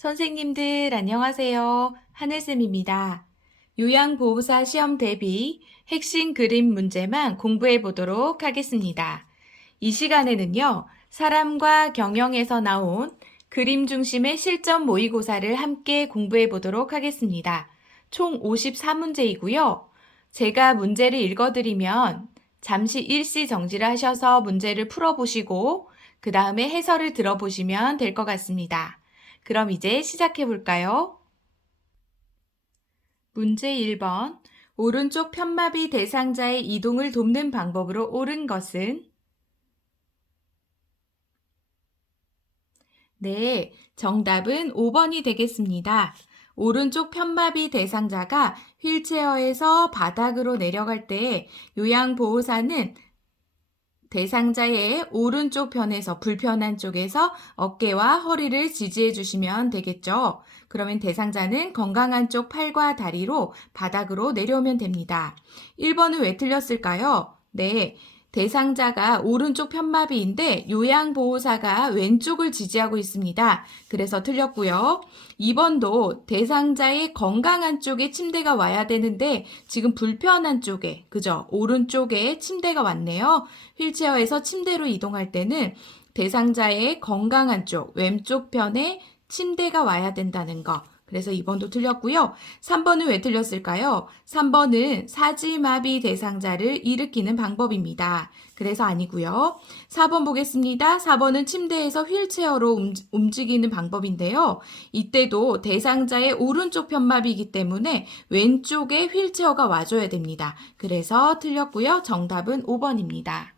선생님들 안녕하세요. 하늘쌤입니다. 요양보호사 시험 대비 핵심 그림 문제만 공부해 보도록 하겠습니다. 이 시간에는요, 사람과 경영에서 나온 그림 중심의 실전 모의고사를 함께 공부해 보도록 하겠습니다. 총 54문제이고요. 제가 문제를 읽어드리면 잠시 일시 정지를 하셔서 문제를 풀어보시고 그 다음에 해설을 들어보시면 될 것 같습니다. 그럼 이제 시작해 볼까요? 문제 1번. 오른쪽 편마비 대상자의 이동을 돕는 방법으로 옳은 것은? 네, 정답은 5번이 되겠습니다. 오른쪽 편마비 대상자가 휠체어에서 바닥으로 내려갈 때 요양보호사는 대상자의 오른쪽 편에서 불편한 쪽에서 어깨와 허리를 지지해 주시면 되겠죠. 그러면 대상자는 건강한 쪽 팔과 다리로 바닥으로 내려오면 됩니다. 1번은 왜 틀렸을까요? 네. 대상자가 오른쪽 편마비인데 요양보호사가 왼쪽을 지지하고 있습니다. 그래서 틀렸고요. 2번도 대상자의 건강한 쪽에 침대가 와야 되는데 지금 불편한 쪽에, 그죠? 오른쪽에 침대가 왔네요. 휠체어에서 침대로 이동할 때는 대상자의 건강한 쪽, 왼쪽 편에 침대가 와야 된다는 거. 그래서 2번도 틀렸고요. 3번은 왜 틀렸을까요? 3번은 사지마비 대상자를 일으키는 방법입니다. 그래서 아니고요. 4번 보겠습니다. 4번은 침대에서 휠체어로 움직이는 방법인데요. 이때도 대상자의 오른쪽 편마비이기 때문에 왼쪽에 휠체어가 와줘야 됩니다. 그래서 틀렸고요. 정답은 5번입니다.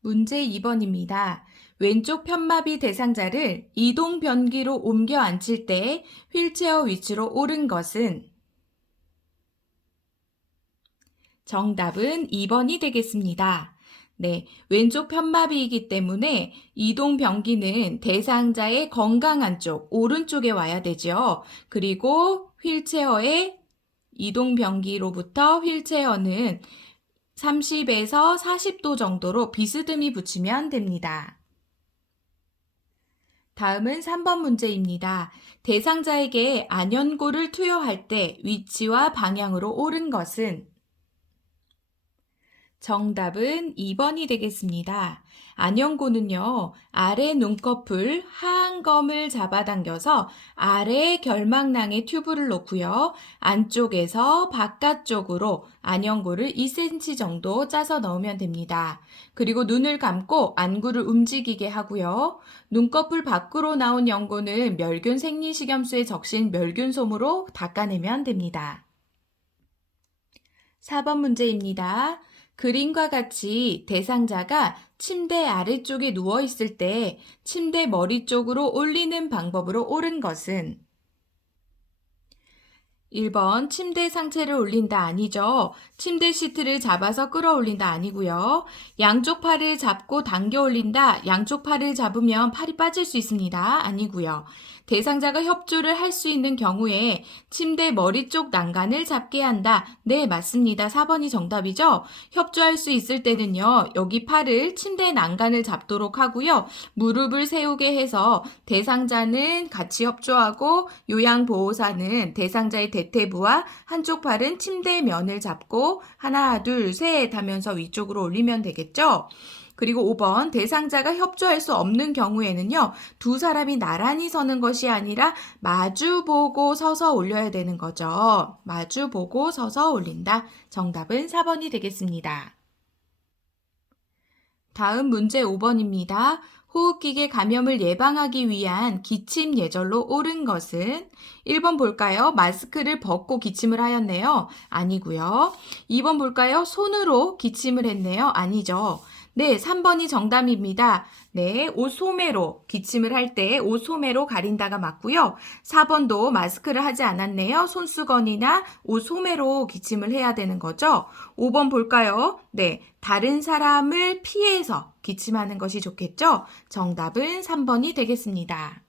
문제 2번입니다. 왼쪽 편마비 대상자를 이동 변기로 옮겨 앉힐 때 휠체어 위치로 옳은 것은? 정답은 2번이 되겠습니다. 네, 왼쪽 편마비이기 때문에 이동 변기는 대상자의 건강한 쪽, 오른쪽에 와야 되죠. 그리고 휠체어의 이동 변기로부터 휠체어는 30에서 40도 정도로 비스듬히 붙이면 됩니다. 다음은 3번 문제입니다. 대상자에게 안연고를 투여할 때 위치와 방향으로 옳은 것은? 정답은 2번이 되겠습니다. 안연고는요, 아래 눈꺼풀 하안검을 잡아당겨서 아래 결막낭에 튜브를 놓고요, 안쪽에서 바깥쪽으로 안연고를 2cm 정도 짜서 넣으면 됩니다. 그리고 눈을 감고 안구를 움직이게 하고요, 눈꺼풀 밖으로 나온 연고는 멸균 생리식염수에 적신 멸균솜으로 닦아내면 됩니다. 4번 문제입니다. 그림과 같이 대상자가 침대 아래쪽에 누워 있을 때 침대 머리 쪽으로 올리는 방법으로 옳은 것은? 1번 침대 상체를 올린다 아니죠. 침대 시트를 잡아서 끌어올린다 아니고요. 양쪽 팔을 잡고 당겨 올린다. 양쪽 팔을 잡으면 팔이 빠질 수 있습니다. 아니고요. 대상자가 협조를 할 수 있는 경우에 침대 머리 쪽 난간을 잡게 한다. 네, 맞습니다. 4번이 정답이죠. 협조할 수 있을 때는요. 여기 팔을 침대 난간을 잡도록 하고요. 무릎을 세우게 해서 대상자는 같이 협조하고 요양보호사는 대상자의 대퇴부와 한쪽 팔은 침대 면을 잡고 하나, 둘, 셋 하면서 위쪽으로 올리면 되겠죠? 그리고 5번 대상자가 협조할 수 없는 경우에는요. 두 사람이 나란히 서는 것이 아니라 마주보고 서서 올려야 되는 거죠. 마주보고 서서 올린다. 정답은 4번이 되겠습니다. 다음 문제 5번입니다. 호흡기계 감염을 예방하기 위한 기침 예절로 옳은 것은? 1번 볼까요? 마스크를 벗고 기침을 하였네요. 아니고요. 2번 볼까요? 손으로 기침을 했네요. 아니죠. 네, 3번이 정답입니다. 네, 옷소매로 기침을 할 때 옷소매로 가린다가 맞고요. 4번도 마스크를 하지 않았네요. 손수건이나 옷소매로 기침을 해야 되는 거죠. 5번 볼까요? 네, 다른 사람을 피해서 기침하는 것이 좋겠죠? 정답은 3번이 되겠습니다.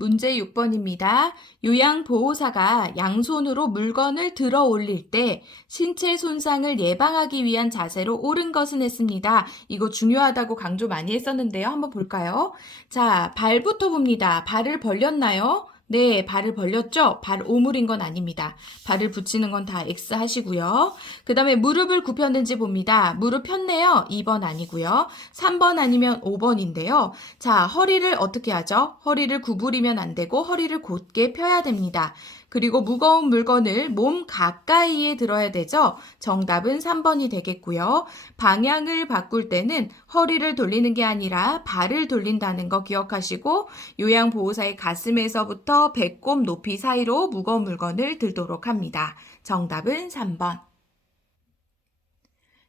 문제 6번입니다. 요양보호사가 양손으로 물건을 들어 올릴 때 신체 손상을 예방하기 위한 자세로 옳은 것은 했습니다. 이거 중요하다고 강조 많이 했었는데요. 한번 볼까요? 자, 발부터 봅니다. 발을 벌렸나요? 네, 발을 벌렸죠? 발 오므린 건 아닙니다. 발을 붙이는 건 다 X 하시고요. 그 다음에 무릎을 굽혔는지 봅니다. 무릎 폈네요. 2번 아니고요. 3번 아니면 5번인데요. 자, 허리를 어떻게 하죠? 허리를 구부리면 안 되고 허리를 곧게 펴야 됩니다. 그리고 무거운 물건을 몸 가까이에 들어야 되죠? 정답은 3번이 되겠고요. 방향을 바꿀 때는 허리를 돌리는 게 아니라 발을 돌린다는 거 기억하시고 요양보호사의 가슴에서부터 배꼽 높이 사이로 무거운 물건을 들도록 합니다. 정답은 3번.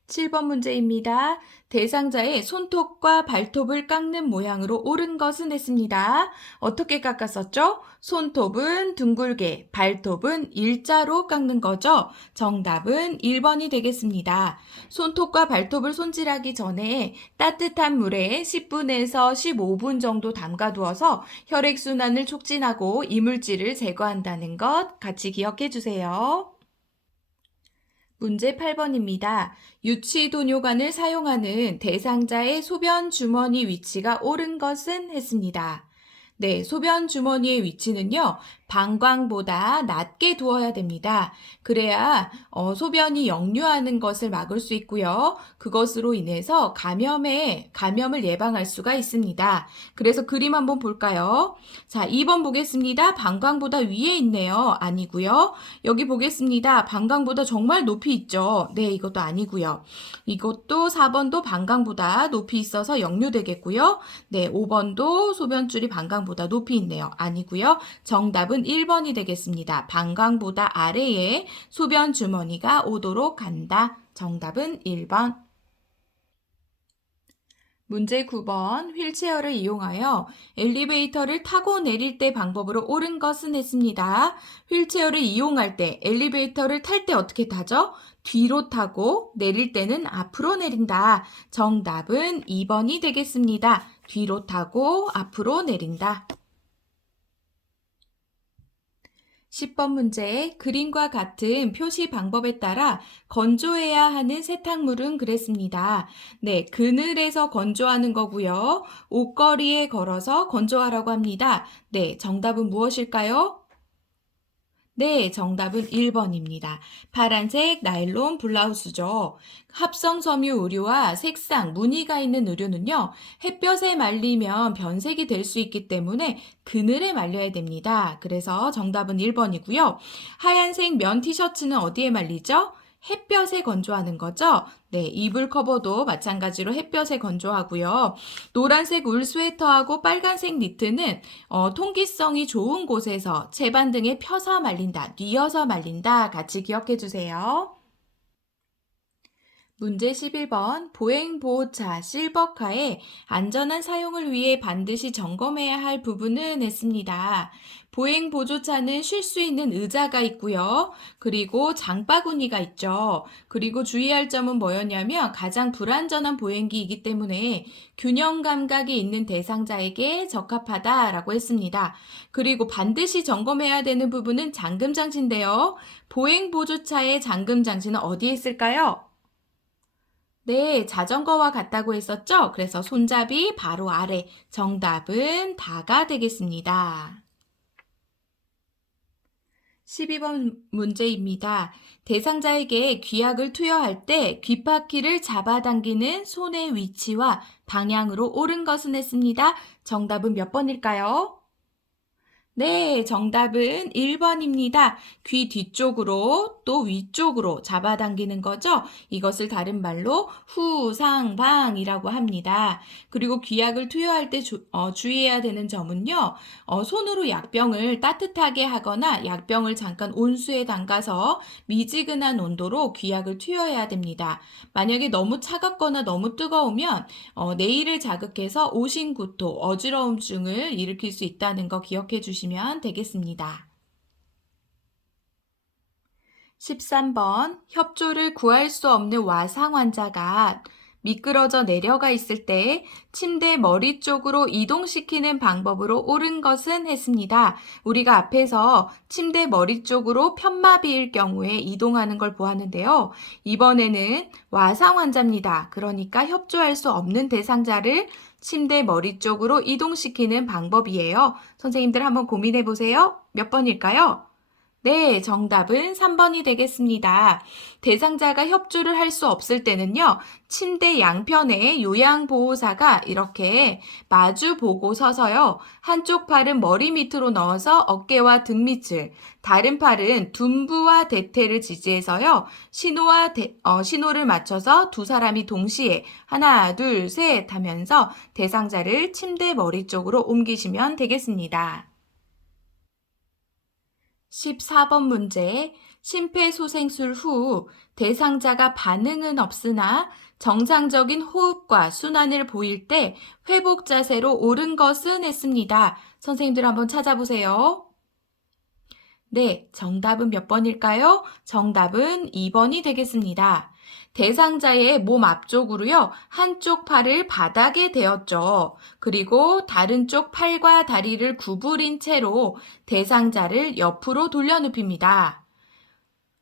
7번 문제입니다. 대상자의 손톱과 발톱을 깎는 모양으로 옳은 것은 했습니다. 어떻게 깎았었죠? 손톱은 둥글게, 발톱은 일자로 깎는 거죠. 정답은 1번이 되겠습니다. 손톱과 발톱을 손질하기 전에 따뜻한 물에 10분에서 15분 정도 담가두어서 혈액순환을 촉진하고 이물질을 제거한다는 것 같이 기억해 주세요. 문제 8번입니다. 유치도뇨관을 사용하는 대상자의 소변 주머니 위치가 옳은 것은 했습니다. 네, 소변 주머니의 위치는요, 방광보다 낮게 두어야 됩니다. 그래야 소변이 역류하는 것을 막을 수 있고요. 그것으로 인해서 감염을 예방할 수가 있습니다. 그래서 그림 한번 볼까요? 자, 2번 보겠습니다. 방광보다 위에 있네요. 아니고요. 여기 보겠습니다. 방광보다 정말 높이 있죠. 네, 이것도 아니고요. 이것도 4번도 방광보다 높이 있어서 역류되겠고요. 네, 5번도 소변줄이 방광보다 높이 있네요. 아니고요. 정답은 1번이 되겠습니다. 방광보다 아래에 소변 주머니가 오도록 한다. 정답은 1번. 문제 9번 휠체어를 이용하여 엘리베이터를 타고 내릴 때 방법으로 옳은 것은 했습니다. 휠체어를 이용할 때 엘리베이터를 탈 때 어떻게 타죠? 뒤로 타고 내릴 때는 앞으로 내린다. 정답은 2번이 되겠습니다. 뒤로 타고 앞으로 내린다. 10번 문제 그림과 같은 표시 방법에 따라 건조해야 하는 세탁물은 그랬습니다. 네, 그늘에서 건조하는 거고요. 옷걸이에 걸어서 건조하라고 합니다. 네, 정답은 무엇일까요? 네, 정답은 1번입니다. 파란색 나일론 블라우스죠. 합성 섬유 의류와 색상, 무늬가 있는 의류는요, 햇볕에 말리면 변색이 될 수 있기 때문에 그늘에 말려야 됩니다. 그래서 정답은 1번이고요. 하얀색 면 티셔츠는 어디에 말리죠? 햇볕에 건조하는 거죠? 네, 이불 커버도 마찬가지로 햇볕에 건조하고요. 노란색 울 스웨터하고 빨간색 니트는 통기성이 좋은 곳에서 채반 등에 펴서 말린다, 뉘어서 말린다 같이 기억해 주세요. 문제 11번 보행보호차 실버카의 안전한 사용을 위해 반드시 점검해야 할 부분은 했습니다. 보행보조차는 쉴 수 있는 의자가 있고요. 그리고 장바구니가 있죠. 그리고 주의할 점은 뭐였냐면 가장 불안전한 보행기이기 때문에 균형 감각이 있는 대상자에게 적합하다라고 했습니다. 그리고 반드시 점검해야 되는 부분은 잠금장치인데요. 보행보조차의 잠금장치는 어디에 있을까요? 네, 자전거와 같다고 했었죠? 그래서 손잡이 바로 아래. 정답은 다가 되겠습니다. 12번 문제입니다. 대상자에게 귀약을 투여할 때 귓바퀴를 잡아당기는 손의 위치와 방향으로 옳은 것은 했습니다. 정답은 몇 번일까요? 네, 정답은 1번입니다. 귀 뒤쪽으로 또 위쪽으로 잡아당기는 거죠. 이것을 다른 말로 후상방이라고 합니다. 그리고 귀약을 투여할 때 주의해야 되는 점은요. 손으로 약병을 따뜻하게 하거나 약병을 잠깐 온수에 담가서 미지근한 온도로 귀약을 투여해야 됩니다. 만약에 너무 차갑거나 너무 뜨거우면 내일을 자극해서 오신구토, 어지러움증을 일으킬 수 있다는 거 기억해 주시면 되겠습니다. 13번 협조를 구할 수 없는 와상 환자가 미끄러져 내려가 있을 때 침대 머리 쪽으로 이동시키는 방법으로 옳은 것은 했습니다. 우리가 앞에서 침대 머리 쪽으로 편마비일 경우에 이동하는 걸 보았는데요. 이번에는 와상 환자입니다. 그러니까 협조할 수 없는 대상자를 침대 머리 쪽으로 이동시키는 방법이에요. 선생님들 한번 고민해 보세요. 몇 번일까요? 네, 정답은 3번이 되겠습니다. 대상자가 협조를 할 수 없을 때는요, 침대 양편에 요양보호사가 이렇게 마주 보고 서서요, 한쪽 팔은 머리 밑으로 넣어서 어깨와 등 밑을, 다른 팔은 둔부와 대퇴를 지지해서요, 신호를 맞춰서 두 사람이 동시에 하나, 둘, 셋 하면서 대상자를 침대 머리 쪽으로 옮기시면 되겠습니다. 14번 문제. 심폐소생술 후 대상자가 반응은 없으나 정상적인 호흡과 순환을 보일 때 회복 자세로 옳은 것은 했습니다. 선생님들 한번 찾아보세요. 네, 정답은 몇 번일까요? 정답은 2번이 되겠습니다. 대상자의 몸 앞쪽으로요, 한쪽 팔을 바닥에 대었죠. 그리고 다른 쪽 팔과 다리를 구부린 채로 대상자를 옆으로 돌려눕힙니다.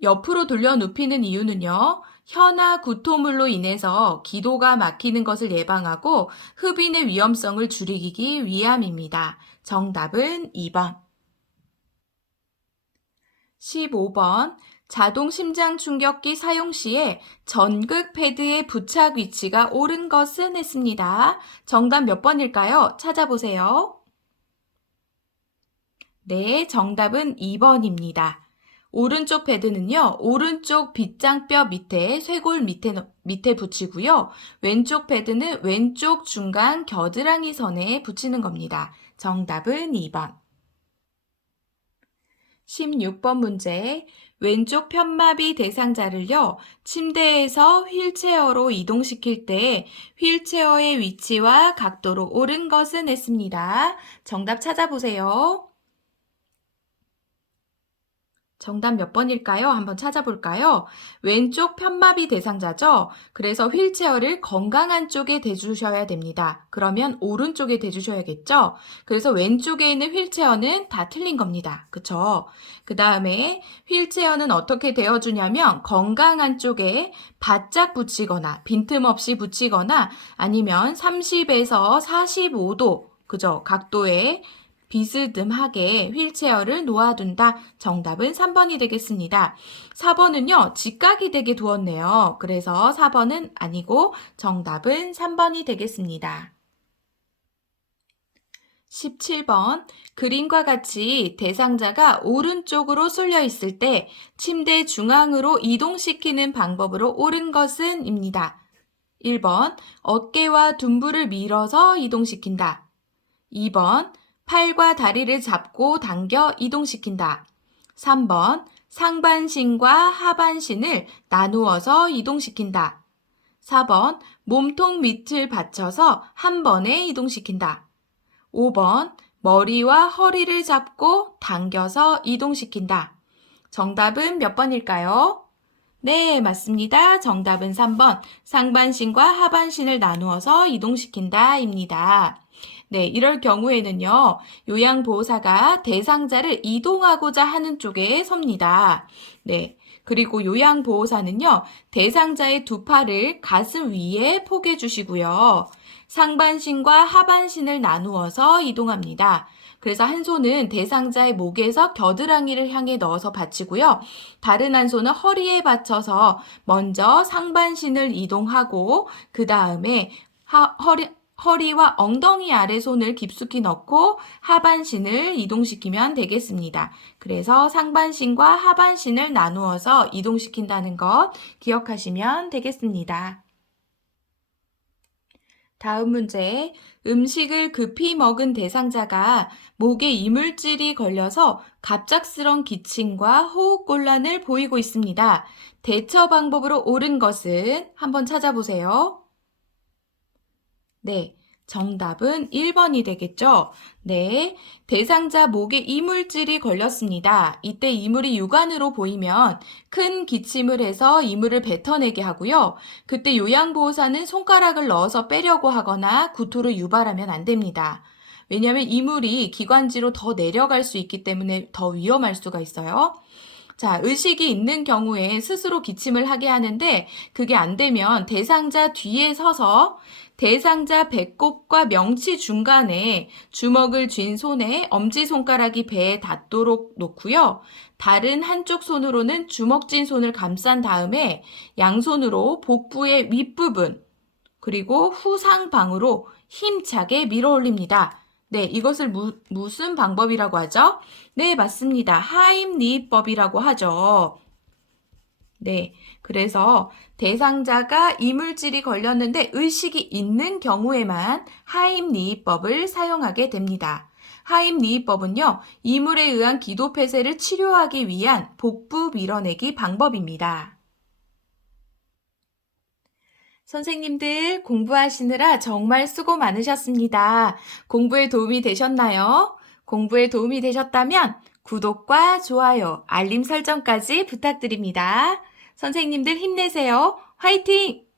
옆으로 돌려눕히는 이유는요, 혀나 구토물로 인해서 기도가 막히는 것을 예방하고 흡인의 위험성을 줄이기 위함입니다. 정답은 2번. 15번. 자동 심장 충격기 사용 시에 전극 패드의 부착 위치가 옳은 것은 했습니다. 정답 몇 번일까요? 찾아보세요. 네, 정답은 2번입니다. 오른쪽 패드는요, 오른쪽 빗장뼈 밑에 쇄골 밑에 붙이고요. 왼쪽 패드는 왼쪽 중간 겨드랑이 선에 붙이는 겁니다. 정답은 2번. 16번 문제. 왼쪽 편마비 대상자를요, 침대에서 휠체어로 이동시킬 때 휠체어의 위치와 각도로 옳은 것은 했습니다. 정답 찾아보세요. 정답 몇 번일까요? 한번 찾아볼까요? 왼쪽 편마비 대상자죠? 그래서 휠체어를 건강한 쪽에 대주셔야 됩니다. 그러면 오른쪽에 대주셔야겠죠? 그래서 왼쪽에 있는 휠체어는 다 틀린 겁니다. 그쵸? 그 다음에 휠체어는 어떻게 되어주냐면 건강한 쪽에 바짝 붙이거나 빈틈없이 붙이거나 아니면 30에서 45도 그죠? 각도에 비스듬하게 휠체어를 놓아둔다. 정답은 3번이 되겠습니다. 4번은요, 직각이 되게 두었네요. 그래서 4번은 아니고 정답은 3번이 되겠습니다. 17번. 그림과 같이 대상자가 오른쪽으로 쏠려 있을 때 침대 중앙으로 이동시키는 방법으로 옳은 것은 입니다. 1번. 어깨와 둔부를 밀어서 이동시킨다. 2번. 팔과 다리를 잡고 당겨 이동시킨다. 3번. 상반신과 하반신을 나누어서 이동시킨다. 4번. 몸통 밑을 받쳐서 한 번에 이동시킨다. 5번. 머리와 허리를 잡고 당겨서 이동시킨다. 정답은 몇 번일까요? 네, 맞습니다. 정답은 3번. 상반신과 하반신을 나누어서 이동시킨다입니다. 네, 이럴 경우에는요, 요양보호사가 대상자를 이동하고자 하는 쪽에 섭니다. 네, 그리고 요양보호사는요, 대상자의 두 팔을 가슴 위에 포개 주시고요. 상반신과 하반신을 나누어서 이동합니다. 그래서 한 손은 대상자의 목에서 겨드랑이를 향해 넣어서 받치고요. 다른 한 손은 허리에 받쳐서 먼저 상반신을 이동하고 그 다음에 허리와 엉덩이 아래 손을 깊숙이 넣고 하반신을 이동시키면 되겠습니다. 그래서 상반신과 하반신을 나누어서 이동시킨다는 것 기억하시면 되겠습니다. 다음 문제. 음식을 급히 먹은 대상자가 목에 이물질이 걸려서 갑작스런 기침과 호흡곤란을 보이고 있습니다. 대처 방법으로 옳은 것은 한번 찾아보세요. 네. 정답은 1번이 되겠죠? 네. 대상자 목에 이물질이 걸렸습니다. 이때 이물이 육안으로 보이면 큰 기침을 해서 이물을 뱉어내게 하고요. 그때 요양보호사는 손가락을 넣어서 빼려고 하거나 구토를 유발하면 안 됩니다. 왜냐하면 이물이 기관지로 더 내려갈 수 있기 때문에 더 위험할 수가 있어요. 자, 의식이 있는 경우에 스스로 기침을 하게 하는데 그게 안 되면 대상자 뒤에 서서 대상자 배꼽과 명치 중간에 주먹을 쥔 손에 엄지손가락이 배에 닿도록 놓고요. 다른 한쪽 손으로는 주먹 쥔 손을 감싼 다음에 양손으로 복부의 윗부분 그리고 후상방으로 힘차게 밀어 올립니다. 네, 이것을 무슨 방법이라고 하죠? 네, 맞습니다. 하임리히법이라고 하죠. 네, 그래서 대상자가 이물질이 걸렸는데 의식이 있는 경우에만 하임리히법을 사용하게 됩니다. 하임리히법은요, 이물에 의한 기도폐쇄를 치료하기 위한 복부 밀어내기 방법입니다. 선생님들 공부하시느라 정말 수고 많으셨습니다. 공부에 도움이 되셨나요? 공부에 도움이 되셨다면 구독과 좋아요, 알림 설정까지 부탁드립니다. 선생님들 힘내세요. 화이팅!